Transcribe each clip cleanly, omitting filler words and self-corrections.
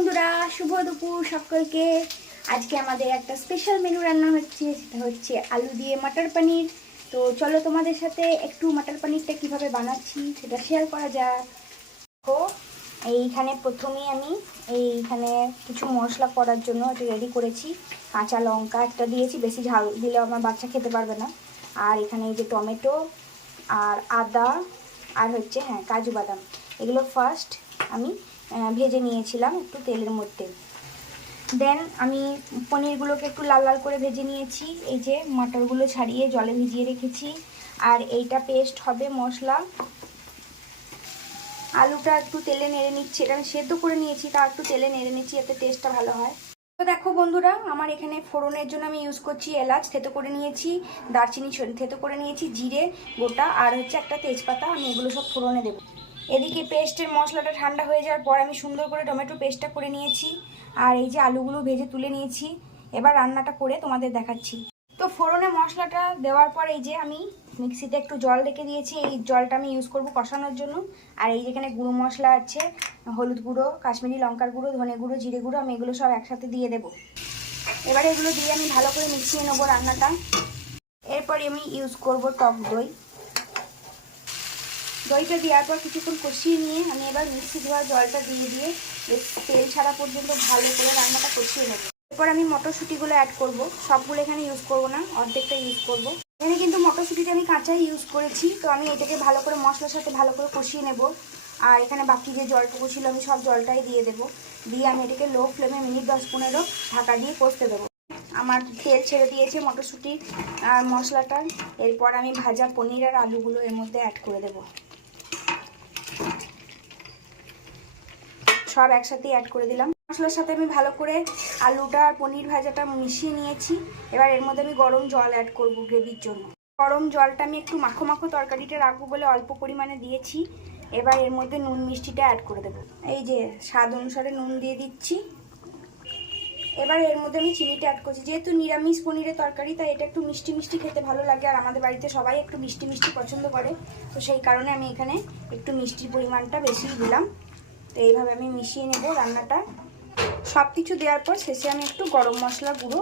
বন্ধুরা, শুভ দুপুর সকলকে। আজকে আমাদের একটা স্পেশাল মেনু রান্না হচ্ছে, সেটা হচ্ছে আলু দিয়ে মটর পনির। তো চলো তোমাদের সাথে একটু মটর পনিরটা কিভাবে বানাচ্ছি সেটা শেয়ার করা যাক। তো এইখানে প্রথমেই আমি এইখানে কিছু মশলা করার জন্য এটা রেডি করেছি। কাঁচা লঙ্কা একটা দিয়েছি, বেশি ঝাল দিলে আমার বাচ্চা খেতে পারবে না। আর এখানে এই যে টমেটো আর আদা আর হচ্ছে কাজু বাদাম, এগুলো ফার্স্ট আমি ভেজে নিয়েছিলাম একটু তেলের মধ্যে। দেন আমি পনিরগুলোকে একটু লাল লাল করে ভেজে নিয়েছি। এই যে মটরগুলো ছাড়িয়ে জলে ভিজিয়ে রেখেছি। আর এইটা পেস্ট হবে মশলা। আলুটা একটু তেলে নেড়ে নিচ্ছি, এটা আমি সেদ্ধ করে নিয়েছি, তা একটু তেলে নেড়ে নিচ্ছি, এতে টেস্টটা ভালো হয়। তো দেখো বন্ধুরা, আমার এখানে ফোড়নের জন্য আমি ইউজ করছি এলাচ থেতো করে নিয়েছি, দারচিনি থেতো করে নিয়েছি, জিরে গোটা আর হচ্ছে একটা তেজপাতা। আমি এগুলো সব ফোড়নে দেবো। এদিকে পেস্টের মশলাটা ঠান্ডা হয়ে যাওয়ার পর আমি সুন্দর করে টমেটো পেস্টটা করে নিয়েছি। আর এই যে আলুগুলো ভেজে তুলে নিয়েছি। এবার রান্নাটা করে তোমাদের দেখাচ্ছি। তো ফোড়নে মশলাটা দেওয়ার পর এই যে আমি মিক্সিতে একটু জল রেখে দিয়েছি, এই জলটা আমি ইউজ করব কষানোর জন্য। আর এই যেখানে গুঁড়ো মশলা আছে, হলুদ গুঁড়ো, কাশ্মীরি লঙ্কার গুঁড়ো, ধনে গুঁড়ো, জিরে গুঁড়ো, আমি এগুলো সব একসাথে দিয়ে দেবো। এবারে এগুলো দিয়ে আমি ভালো করে মিশিয়ে নেবো রান্নাটা। এরপরে আমি ইউজ করব টক দই। দইটা দেওয়ার পর কিছুক্ষণ কষিয়ে নিয়ে আমি এবার মিক্সি ধোয়া জলটা দিয়ে তেল ছাড়া পর্যন্ত ভালো করে রান্নাটা কষিয়ে নেব। এরপর আমি মটরশুঁটিগুলো অ্যাড করব। সবগুলো এখানে ইউজ করব না, অর্ধেকটা ইউজ করব। এখানে কিন্তু মটরশুঁটিটা আমি কাঁচাই ইউজ করেছি। তো আমি এটাকে ভালো করে মশলার সাথে ভালো করে কষিয়ে নেব। আর এখানে বাকি যে জলটুকু ছিল আমি সব জলটাই দিয়ে দেবো। দিয়ে আমি এটাকে লো ফ্লেমে মিনিট 10-15 ঢাকা দিয়ে কষতে দেবো। আমার তেল ছেড়ে দিয়েছে মটরশুঁটি আর মশলাটা। এরপর আমি ভাজা পনির আর আলুগুলো এর মধ্যে অ্যাড করে দেবো। সব একসাথে অ্যাড করে দিলাম। মশলার সাথে আমি ভালো করে আলুটা আর পনির ভাজাটা মিশিয়ে নিয়েছি। এবার এর মধ্যে আমি গরম জল অ্যাড করব গ্রেভির জন্য। গরম জলটা আমি একটু মাখো মাখো তরকারিটা রাখবো বলে অল্প পরিমাণে দিয়েছি। এবার এর মধ্যে নুন মিষ্টিটা অ্যাড করে দেবো। এই যে স্বাদ অনুসারে নুন দিয়ে দিচ্ছি। এবার এর মধ্যে আমি চিনিটা অ্যাড করছি। যেহেতু নিরামিষ পনিরের তরকারি, তাই এটা একটু মিষ্টি মিষ্টি খেতে ভালো লাগে। আর আমাদের বাড়িতে সবাই একটু মিষ্টি মিষ্টি পছন্দ করে। তো সেই কারণে আমি এখানে একটু মিষ্টির পরিমাণটা বেশি দিলাম। তো এইভাবে আমি মিশিয়ে নেব রান্নাটা। সব কিছু দেওয়ার পর শেষে আমি একটু গরম মশলা গুঁড়ো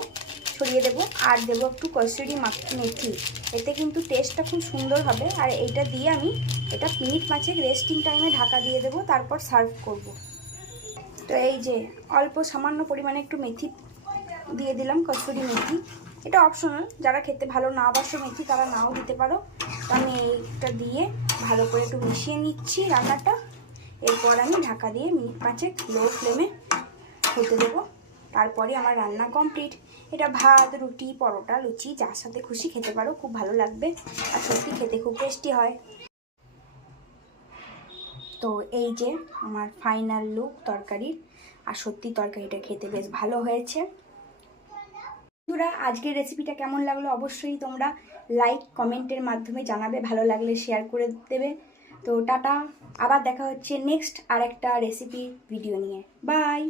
ছড়িয়ে দেবো আর দেবো একটু কসুরি মেথি। এতে কিন্তু টেস্টটা খুব সুন্দর হবে। আর এইটা দিয়ে আমি এটা মিনিট 5 রেস্টিং টাইমে ঢাকা দিয়ে দেবো, তারপর সার্ভ করব। তো এই যে অল্প সামান্য পরিমাণে একটু মেথি দিয়ে দিলাম, কসুরি মেথি। এটা অপশনাল, যারা খেতে ভালো না বাসো মেথি তারা নাও দিতে পারো। তো আমি এইটা দিয়ে ভালো করে একটু মিশিয়ে নিচ্ছি রান্নাটা। এরপর আমি ঢাকা দিয়ে মিনিট 5 লো ফ্লেমে হতে দেবো। তারপরে আমার রান্না কমপ্লিট। এটা ভাত, রুটি, পরোটা, লুচি যার সাথে খুশি খেতে পারো, খুব ভালো লাগবে। আর সত্যি খেতে খুব টেস্টি হয়। তো এই যে আমার ফাইনাল লুক তরকারির। আর সত্যি তরকারিটা খেতে বেশ ভালো হয়েছে। বন্ধুরা, আজকের রেসিপিটা কেমন লাগলো অবশ্যই তোমরা লাইক কমেন্টের মাধ্যমে জানাবে, ভালো লাগলে শেয়ার করে দেবে। তো টাটা, আবার দেখা হচ্ছে নেক্সট আর একটা রেসিপি ভিডিও নিয়ে। বাই।